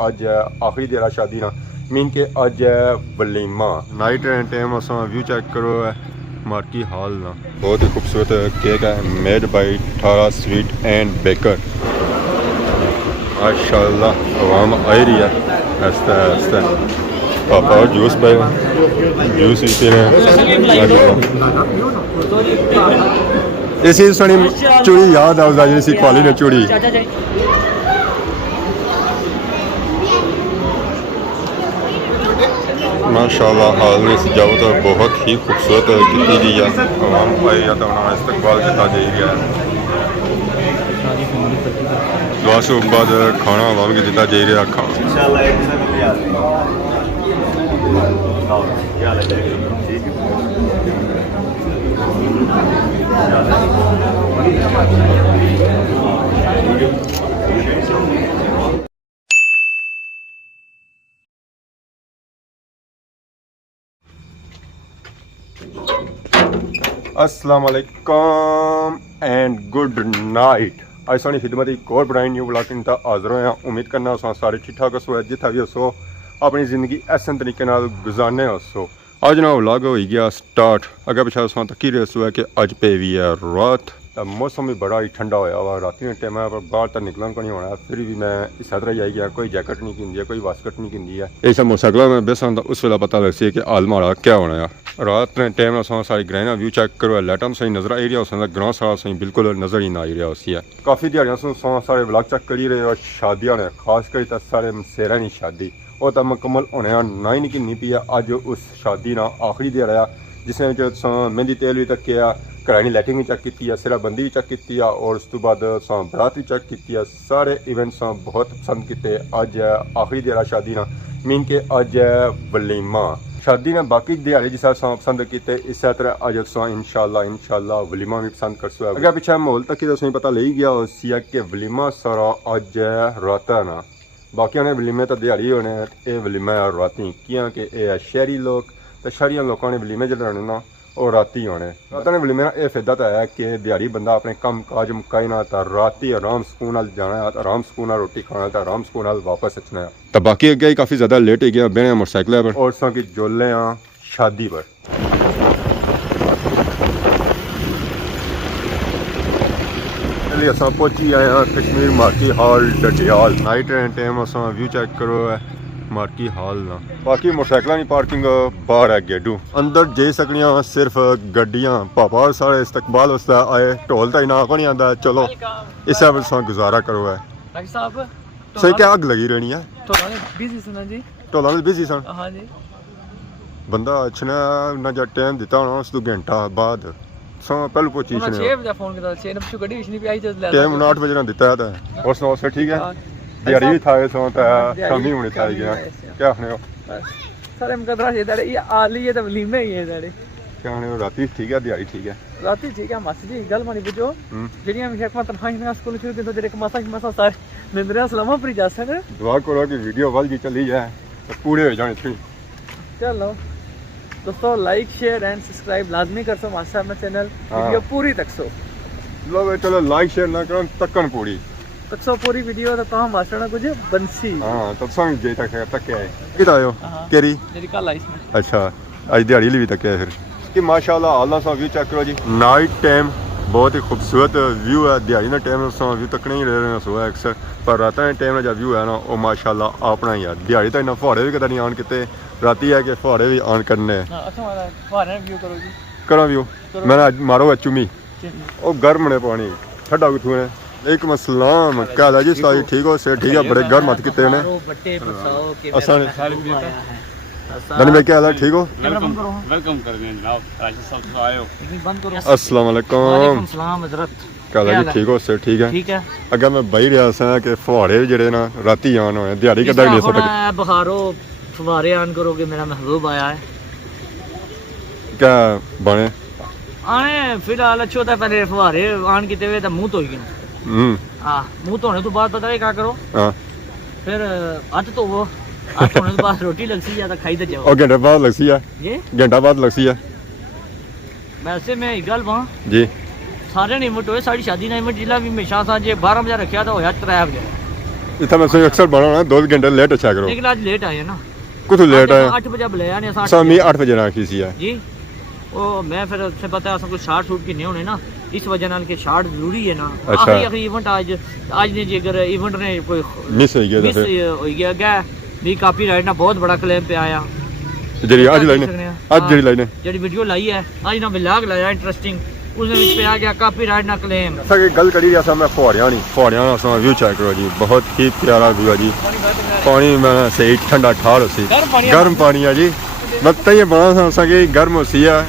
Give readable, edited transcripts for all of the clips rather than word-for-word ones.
अज है आखिरी दिन शादी ना मीन के अज है वलीमा नाइट टाइम अस व्यू चेक करो है मार्की हॉल ना बहुत ही खूबसूरत केक है made by Thara sweet and baker माशाल्लाह आवाम आई रही है ऐसा ऐसा पापा जूस पे जूस भी पी रहे हैं इसी सनी चूड़ी याद आ जी कॉली ने चूड़ी माशाल्लाह हाल में सजावट बहुत ही खूबसूरत की गई है आवाम आई है तो उन्होंने इस्तकबाल किया जा रहा है दुआ से बाद खाना आवाम की दिता जा रहा अस्सलाम वालेकुम एंड गुड नाइट अज सानी खिदमत एक और ब्रांड न्यू ब्लॉग इन हाजिर होया उम्मीद करना सारे ठीक ठाक हसो जिथा भी हसो अपनी जिंदगी ऐसे तरीके गुजारने हसो अज ना व्लॉग हो गया स्टार्ट अगर पिछा अस तकी रहे सो है कि अज पे भी है रात मौसम भी बड़ा ही ठंडा होया वा रात का टाइम है पर बाहर तो निकलन को नहीं होना फिर भी मैं इस तरह ही आई गया कोई जैकेट नहीं किंदी है कोई वास्कट नहीं किंदी है ये सब मोटरसाइकिल में बेसा उस वेला पता लग सी कि आल माड़ा क्या होना है रात ने टाइम सारी ग्रहण व्यू चेक करो लाइटा सही नजर आई रहा उसका ग्रां सारा सही बिल्कुल नजर ही ना आई रहा उसी है काफ़ी दिहाड़ियां सारे व्लॉग चेक करी रहे और शादियां ने खास कर सारे सेरा नहीं शादी वो तो मुकम्मल होने ना ही नहीं पी है अज उस शादी ना आखिरी दिहाड़ा जिसने मेहंदी तेल भी तक किया घरानी लाइटिंग भी चेक की सिराबंदी भी चेक की और उस तो बाद बरात भी चेक की सारे इवेंट्स बहुत पसंद किए अज आखिरी दिहाड़ा शादी ना मीन के अज वलीमा शादी ने बाकी दिहाड़े जिस पसंद किए इस तरह अज इंशाल्लाह वलीमा भी पसंद कर सो अगर पिछले माहौल तक ही पता ले गया उसी कि वलीमा सारा अज रात है ना बाकी ने वलीमे तो दिहाड़ी होने ये वलीमा राती क्योंकि यह शहरी लोग तो शहरी लोगों ने वलीमे जो होने ना और राती होने रात ने वलीमे ना यह फायदा तो है कि दिहाड़ी बंदा अपने कम काज मुकाई ना तो राती आराम सुकून जाना है आराम सुकून रोटी खाना तो आराम सुकून वापस अचना है तो बाकी अगे ही काफ़ी ज़्यादा लेट हो गया बहने मोटरसाइकिल पर और सौ की जोले हाँ शादी पर अस पहुंची आए हैं Kashmir marquee hall Dadyal night time अस व्यू चेक करो है मार्की हॉल ना बाकी मोटरसाइकिल की पार्किंग बाहर है गेडू अंदर जा सकनिया सिर्फ गड्डियां पापा सारे इस्तकबाल वास्ते आए ढोल तो इना को नहीं आता चलो इस गुजारा करो है सही क्या अग लगी रहनी है ढोला में बिजी सन बंदा अच्छा ना जब टाइम दिता होना उस तो घंटा बाद पहले पहुंची टाइम 8 बजे ना दिता है और सुनाओ से ठीक है दिहाड़ी भी था शामी होने था क्या आखने हो सारे मुकदरा ये दाड़े ये आली है तो वलीमे ही है दाड़े क्या आखने हो राती ठीक है दिहाड़ी ठीक है राती ठीक है मासी जी गल मानी बुझो जेड़ियां हिकमत तनखाही स्कूल शुरू कितो जेड़े मसा सारे निंद्रिया सलामा पर जा सके दुआ करो कि वीडियो वाल जी चली जाए तो पूरे हो जाने थी चलो दोस्तों लाइक शेयर एंड सब्सक्राइब लाजमी कर सो मासा अपना चैनल वीडियो पूरी तक सो लो चलो लाइक शेयर ना करो तक्कन पूरी तक सो पूरी वीडियो तो कहां मास्टर ना कुछ बंसी हां तब संग जे तक है किदा आयो केरी मेरी कल आई इसमें अच्छा आज दिहाड़ी ली भी तक है फिर कि माशाल्लाह अल्लाह सा व्यू चेक करो जी नाइट टाइम बहुत ही खूबसूरत व्यू है दिहाड़ी ना टाइम सा व्यू तक नहीं रहे सो है अक्सर पर रात के टाइम जो व्यू है ना वो माशाल्लाह अपना ही है दिहाड़ी तो इन्ना फुहारे भी कदा नहीं ऑन किते राती है कि फुहारे भी ऑन करने करो व्यू मैंने मारो चुमी वो गर्म ने पानी ठंडा कितों ने एक मसलाम क्या हाल है जी सारी ठीक हो से ठीक है बड़े गर्म मत किते ने धनी भाई क्या हाल है ठीक हो वेलकम कर दें जनाब राशिद साहब तो आए हो बंद करो अस्सलाम वालेकुम वालेकुम सलाम हजरत क्या हाल है जी ठीक हो से ठीक है अगर मैं बही रहा सा कि फुहारे जेड़े ना राती ऑन होए दिहाड़ी कदा नहीं सकते बखारो फुहारे ऑन करोगे मेरा महबूब आया है क्या बने आने फिलहाल अच्छो तो पहले फुहारे ऑन किते हुए तो मुंह धोई गए हां मुंह धोने तो बाद पता है क्या करो हां फिर हाथ धोवो हाथ धोने के बाद रोटी लगसी या तो खाई तो जाओ और घंटा बाद लगसी है ये घंटा बाद लगसी है वैसे मैं एक गल वहां जी सारे नहीं मिट होए साड़ी शादी नहीं मिट जिला भी हमेशा सा जे 12 बजे रखया तो होया 3 बजे इतना मैं सोच अक्सर बना ना 2 घंटे लेट अच्छा करो लेकिन आज लेट आए ना कुछ लेट है 8 बजे बुलाया ने शामी 8 बजे राखी सी है जी वो मैं फिर उससे पता है कुछ शार्ट शूट किन्ने होने ना इस वजह नाल के शार्ट जरूरी है ना अच्छा। आखिरी इवेंट आज ने जेकर इवेंट ने कोई मिस हो गया मिस हो गया भी कॉपीराइट ना बहुत बड़ा क्लेम पे आया जेडी आज लाइने आज जेडी लाइने जेडी वीडियो लाई है आज ना व्लॉग लाया इंटरेस्टिंग उसने विच पे आ गया कॉपीराइट ना क्लेम सके गल करी ऐसा मैं फुहारियां सा व्यू चेक करो जी बहुत ही प्यारा व्यू है जी पानी में सही ठंडा ठार सी गर्म पानी है जी मतलब ये बड़ा सा सके गर्म सी है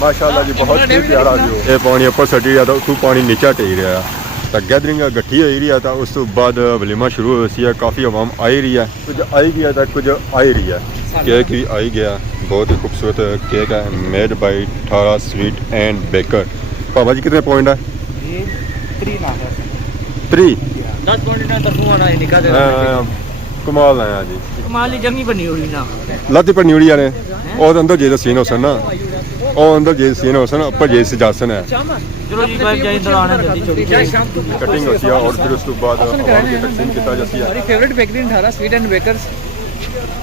माशाल्लाह जी बहुत ही प्यारा व्यू ये पानी ऊपर सटी रहा था उसको पानी नीचे टेक रहा है तो गैदरिंग गट्ठी हो रही है तो उस तो बाद वलीमा शुरू हो सी है काफ़ी आवाम आई रही है कुछ आई गया था कुछ आई रही है केक भी आई गया बहुत ही खूबसूरत केक है made by Thara sweet and baker पापा जी कितने पॉइंट है 3 10 पॉइंट ना 10 वाला है निकाल दे कमाल है जी कमाल ही जंगी बनी हुई ना लाती पर न्यूड़ी यार और अंदर जे सीन हो सन ना और अंदर जे सीन हो सन ऊपर जे सजासन है चलो जी भाई जाए अंदर आना जल्दी छोड़ी कटिंग होती है और फिर उसके बाद आवाम की तकसीम किया जाती है हमारी favourite bakery in Thara sweet and bakers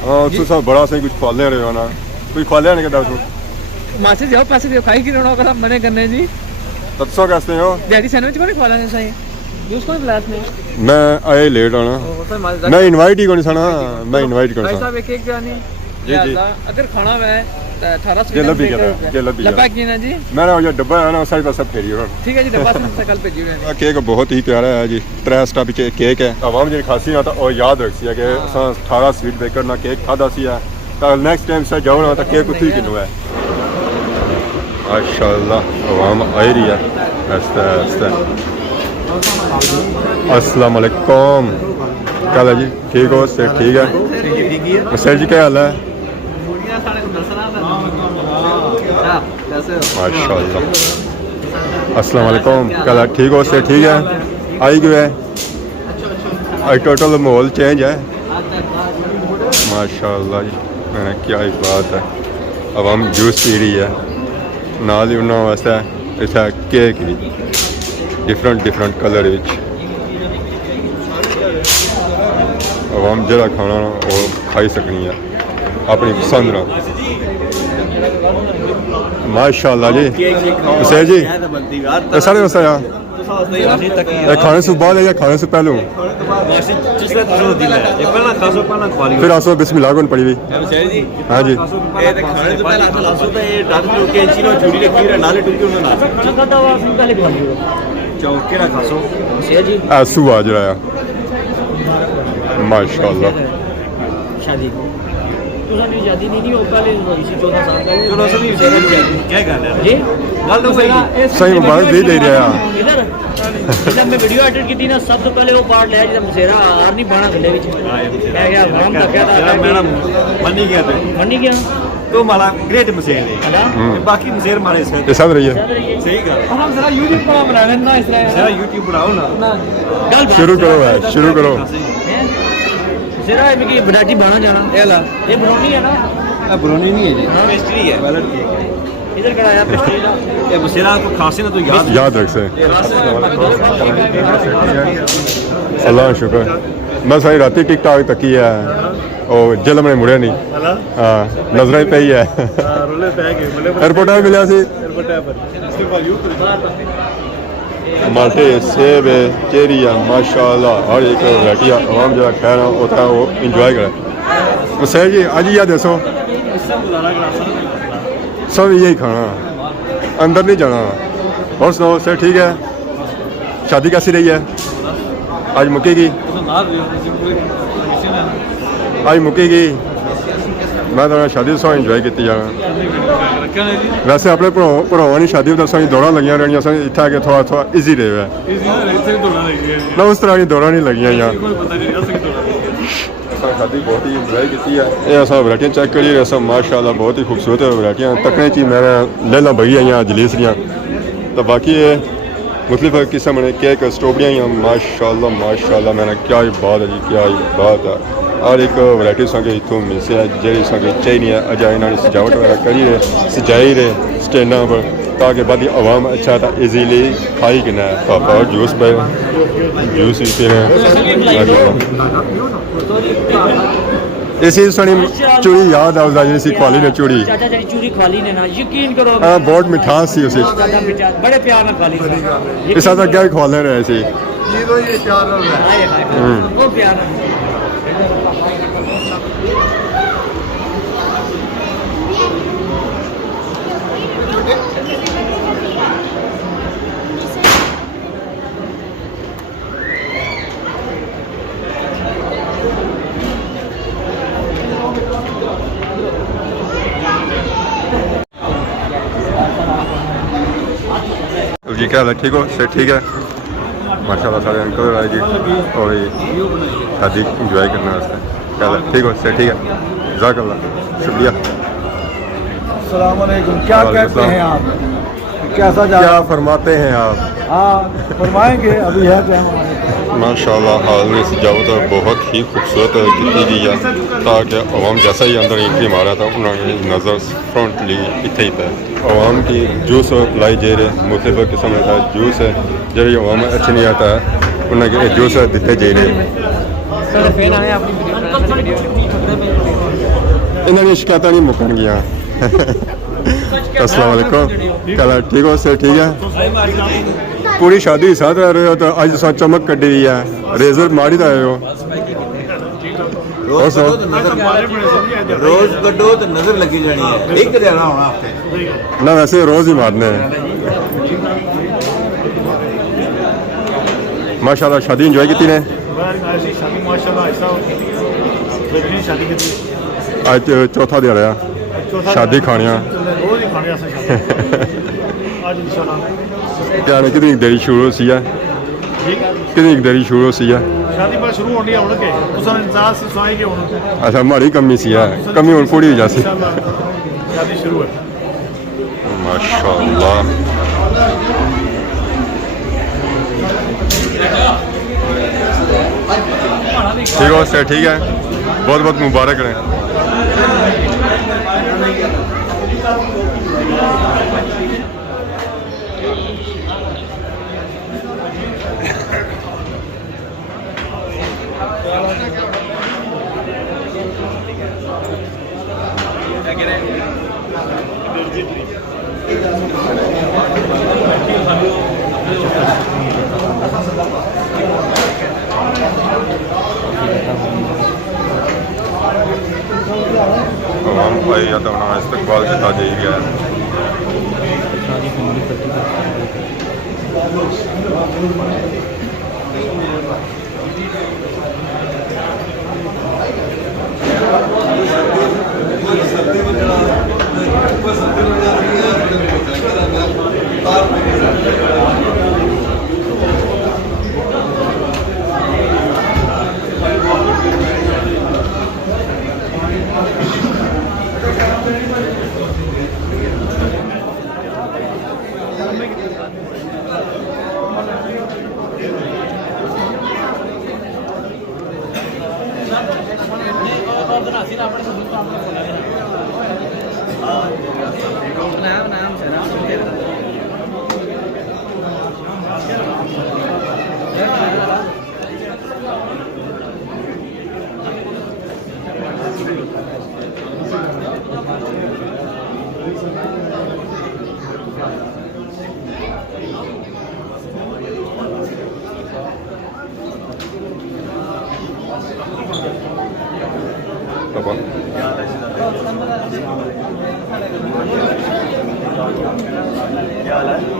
हाँ उसको सब बड़ा सही कुछ खोलने रहे हो ना कुछ खोलने नहीं करता उसको मासे जाओ पैसे दियो खाई किरण होगा मने करने जी तत्सो कैसे हो डैडी सैंडविच को नहीं खोला नहीं सही यूज को ब्लास्ट में मैं आए लेट आना मैं इनवाइट ही को नहीं सुना मैं इनवाइट कर भाई सकता साहब एक एक जानी जी, जी। अगर खाना है ठारा स्वीट जलेबी कहता जलेबी लपा की ना जी मैंने वो जो डब्बा है ना उस साइड पर सब फेरी और ठीक है जी डब्बा से कल भेजी हुई केक बहुत ही प्यारा है जी 3 स्टार केक है आवाम जी खासी ना तो याद रख सी है कि 18 स्वीट बेकर ना केक खादा सी है तो नेक्स्ट टाइम से जाओ ना तो केक उठी किनो है माशाल्लाह आवाम आई रही है आस्ते आस्ते अस्सलाम वालेकुम क्या हाल है जी ठीक हो सर ठीक है सर जी क्या हाल है माशाल्लाह अस्सलाम वालेकुम क्या हाल है ठीक हो सर ठीक है आई क्यों है आई टोटल माहौल चेंज है माशाल्लाह जी मैंने क्या ही बात है आवाम जूस पी रही है नाल ही उन्होंने वास्ते इतना केक भी डिफरेंट कलर विच आवाम जरा खाना ना वो खाई सकनी है अपनी पसंद ना माशाल्लाह जी हुसैन जी ये सारे वसा यार खाने से बाद या खाने से पहले फिर आसो बिस्मिल्लाह कौन पड़ी हुई हाँ जी आंसू आ जरा माशाल्लाह शादी को तुसां शादी नहीं हो पहले इसी 14 साल का चलो सभी क्या कर रहे हैं जी गल तो सही मुबारक दे रहा है इधर जब मैं वीडियो एडिट की थी ना सब तो पहले वो पार्ट लिया जब मुसेरा हार नहीं बना गले विच क्या गया नाम तक क्या था मैडम मनी गया तो माला ग्रेट मसेर है बाकी मसेर मारे से ये सब रही है सही कर हम जरा यूट्यूब पर बना लेना इस तरह जरा यूट्यूब बनाओ ना शुरू करो है शुरू करो मुसेरा ये बराटी बना जाना ये ब्रोनी है ना ब्रोनी नहीं है जी पेस्ट्री है वेलट केक है इधर कराया पेस्ट्री ना ये मसेरा को खांसी ना तो याद रख से अल्लाह शुक्र मैं सारी राती टिक टाक तकी है और जल में मुड़े नहीं हाँ नजर पे ही है एयरपोर्ट में मिला सी माल्टे सेब है चेरी है माशाल्लाह हर एक वैरायटी आवाम जरा खा रहा होता है वो इंजॉय करे सर जी आज याद दसो सब यही खाना अंदर नहीं जाना और सुनाओ सर ठीक है शादी कैसी रही है आज मुकेगी आज मुकेगी मैं तो शादी सो इंजॉय की जाना वैसे अपने भरावां की शादी तो दौड़ा लगियां रहियां सन इत्थे आके थोड़ा ईजी रहा ना उस तरह की दौड़ा नहीं लगियां शादी बहुत ही इंजॉय की है ये अस वैरायटियां चेक करिए अस माशाल्लाह बहुत ही खूबसूरत वैरायटियां तकने ची मैंने लेला बगी आई जलीस दियाँ तो बाकी मुख्तलिफ किस्म ने केक स्ट्रॉबेरियां माशाल्लाह माशाल्लाह मैंने क्या ही बात है जी क्या ही बात है हर एक वैरायटी संगे इतों मिलसे है जी संगे चाहिए नहीं है अजा इन्होंने सजावट वगैरह करी रहे सजाई रहे स्टैंडा पर ताकि बाकी आवाम अच्छा था इजीली खाई कि ना पापा और जूस पे जूस भी पी रहे हैं इसी सनी चूड़ी याद आ जैसी खाली ने चूड़ी चाचा जी चूड़ी खाली ने ना यकीन करो हाँ बहुत मिठास सी उसे बड़े प्यार में खाली इस साथ क्या भी खवाले रहे सी वो प्यार जी क्या हाल है ठीक हो से ठीक है माशाल्लाह सारे अंकल आए जी और शादी इंजॉय करने वास्ते क्या हाल है ठीक हो से ठीक है जज़ाकल्लाह शुक्रिया अस्सलाम वालेकुम क्या वालेकुम कहते हैं आप कैसा जा क्या फरमाते हैं आप हाँ फरमाएंगे अभी है टाइम हमारे माशाल्लाह हाल में सजावट बहुत ही खूबसूरत की गई है ताकि अवाम जैसा ही अंदर एंट्री मारा था उन्होंने नज़र फ्रंटली इतने ही पे अवाम की जूस पिलाई जे रहे मुख्तलिफ किस्म का जूस है जो अवाम अच्छा नहीं आता है उन्हें जूस दिते जे रहे इन्होंने शिकायत नहीं मुकन गया अस्सलाम वालेकुम क्या ठीक हो सर ठीक है पूरी शादी साथ रह रहे हो तो अज तुम चमक कड्डी दी है रेजर मारी तो आए हो रोज कड्डो तो नजर लगी जानी है एक देना होना हफ्ते ना वैसे रोज ही मारने हैं माशाल्लाह शादी एंजॉय की ने आज चौथा दिन रहा शादी खानिया त्याने कितनी देरी शुरू सी है कितनी देरी शुरू सी है शादी बस शुरू होनी है उनके उसने इंतजार से सोए के उन्होंने अच्छा हमारी कमी सी है कमी और पूरी हो जाती शादी शुरू है माशाल्लाह ठीक हो सर ठीक है बहुत बहुत मुबारक रहे तमाम भाई या तो इस्तकबाल किया जाइए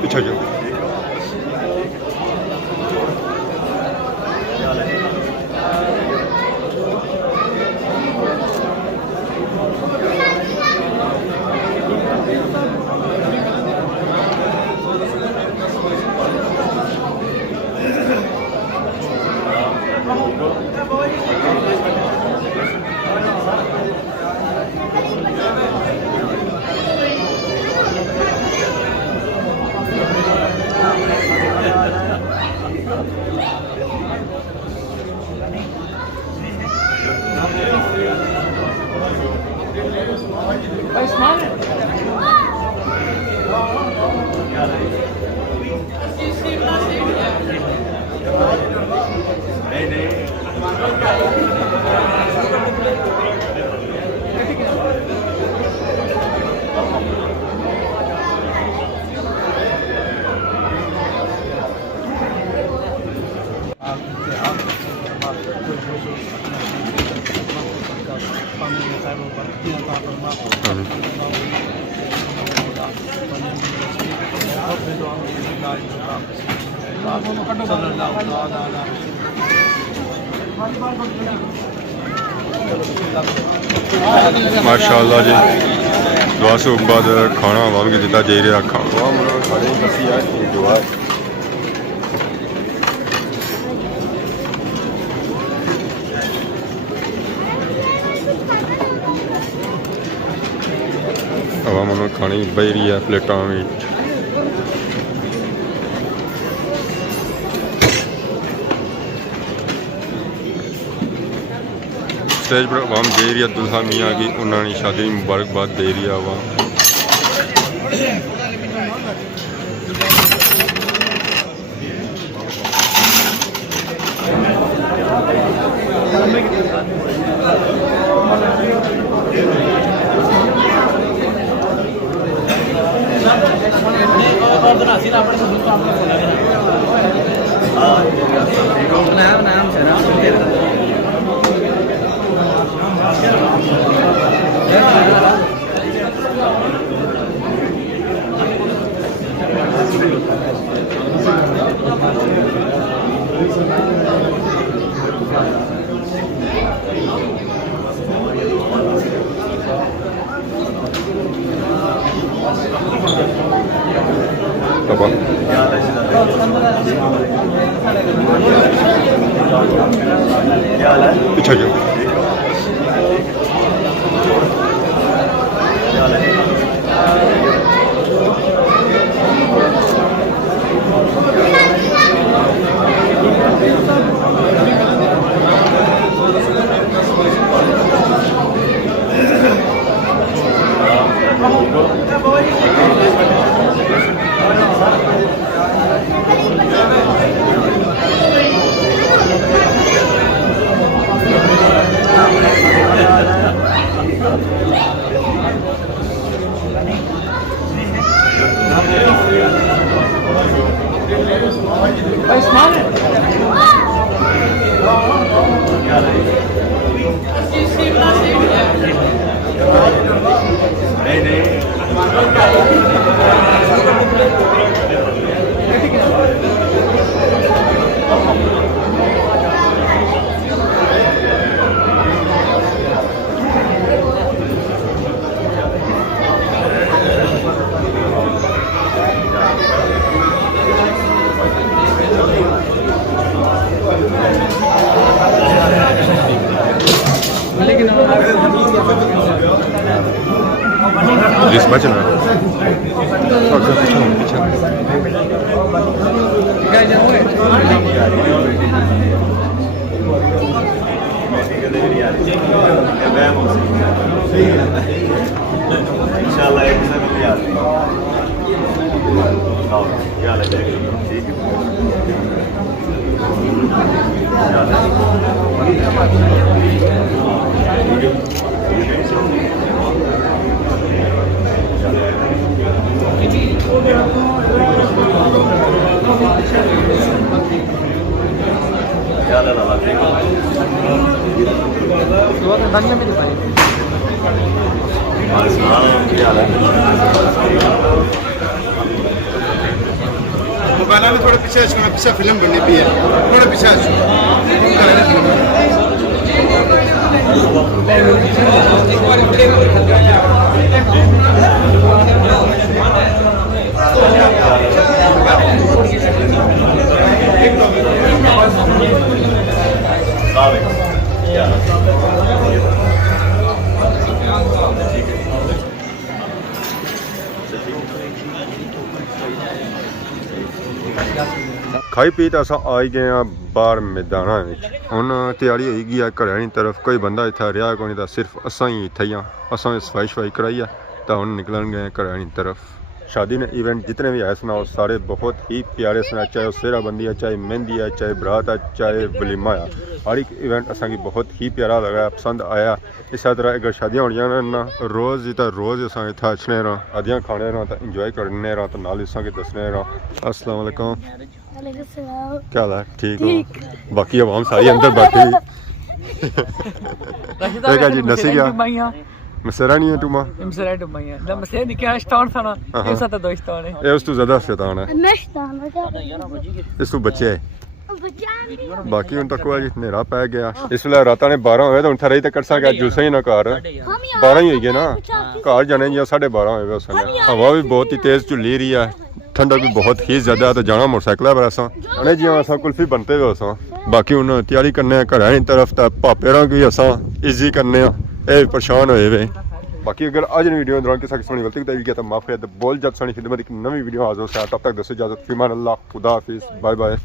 पीछे क्यों माशाअल्लाह जी दुआ से बाद खाना आवाम के जितना दे रहा खाने बसी है दुआ आवाम उन्होंने खाने बह रही है प्लेटा में स्टेज पर आवाम दे रही है दुल्हा मियाँ की उन्होंने शादी मुबारकबाद दे रही है आवाम पीछे जाओ जिस बचन इंशाल्लाह एक से मिल जाती क्या लगेगा ठीक मोबाइल में थोड़ा पीछे फिल्म बननी भी है थोड़ा पीछे खाई पी तो अस आ ही गए हैं बाहर मैदाना हुन तैयारी हो गई है घरै तरफ कोई बंदा इतना रहा कोई तो सिर्फ असा ही इत्थे ही हाँ असा सफाई शफाई कराई है तो हुन निकलन गए घरै तरफ शादी ने इवेंट जितने भी आए सुनाओ सारे बहुत ही प्यारे सुना, चाहे वो सेहराबंदी है, चाहे मेहंदी है, चाहे बरात है, चाहे वलीमा है, हर एक इवेंट असा बहुत ही प्यारा लगा, पसंद आया। इस तरह अगर शादियाँ होनी ना रोज़ ही तो रोज़ असा इतना अच्छने रहा, आदियाँ खाने रहा, तो इंजॉय करने रहा, तो नाल इसा के दसने रहा। अस्सलाम वालेकुम, क्या हाल है? ठीक हो? बाकी आवाम सारी अंदर बैठी देखा जी नसी गया मसेरा नहीं है तुमा Imsere dumaya. Da mse ni kya staan thana. हाँ। Isa ta do staan hai. ये उस तो ज़्यादा शैतान है, इस तो बच्चे है बाकी हूँ तक जी नेरा पै गया। इस वेले रात ने 12 होए तो थारे तक कटसा गया जुलसा ही ना घर 12 ही हो गए ना, घर जाने जी 12:30 होए उस वेले। हवा भी बहुत ही तेज झुली रही है, ठंडा भी बहुत ही ज़्यादा है, तो जाना मोटरसाइकिल पर असा अने जी असा कुल्फी बनते हुए असा बाकी हूँ तैयारी करने घर की तरफ तो भापेरा भी असा ईजी करने ये परेशान होए वे। बाकी अगर अज वीडियो दौरान किसी किस्म की गलती बताई गई तो माफ़ी है, तो बोल जब सानी खिदमत एक नवी वीडियो हाजिर हो, तब तक दसो इजाजत, फिमान अल्लाह, खुदा हाफिज़, बाय बाय।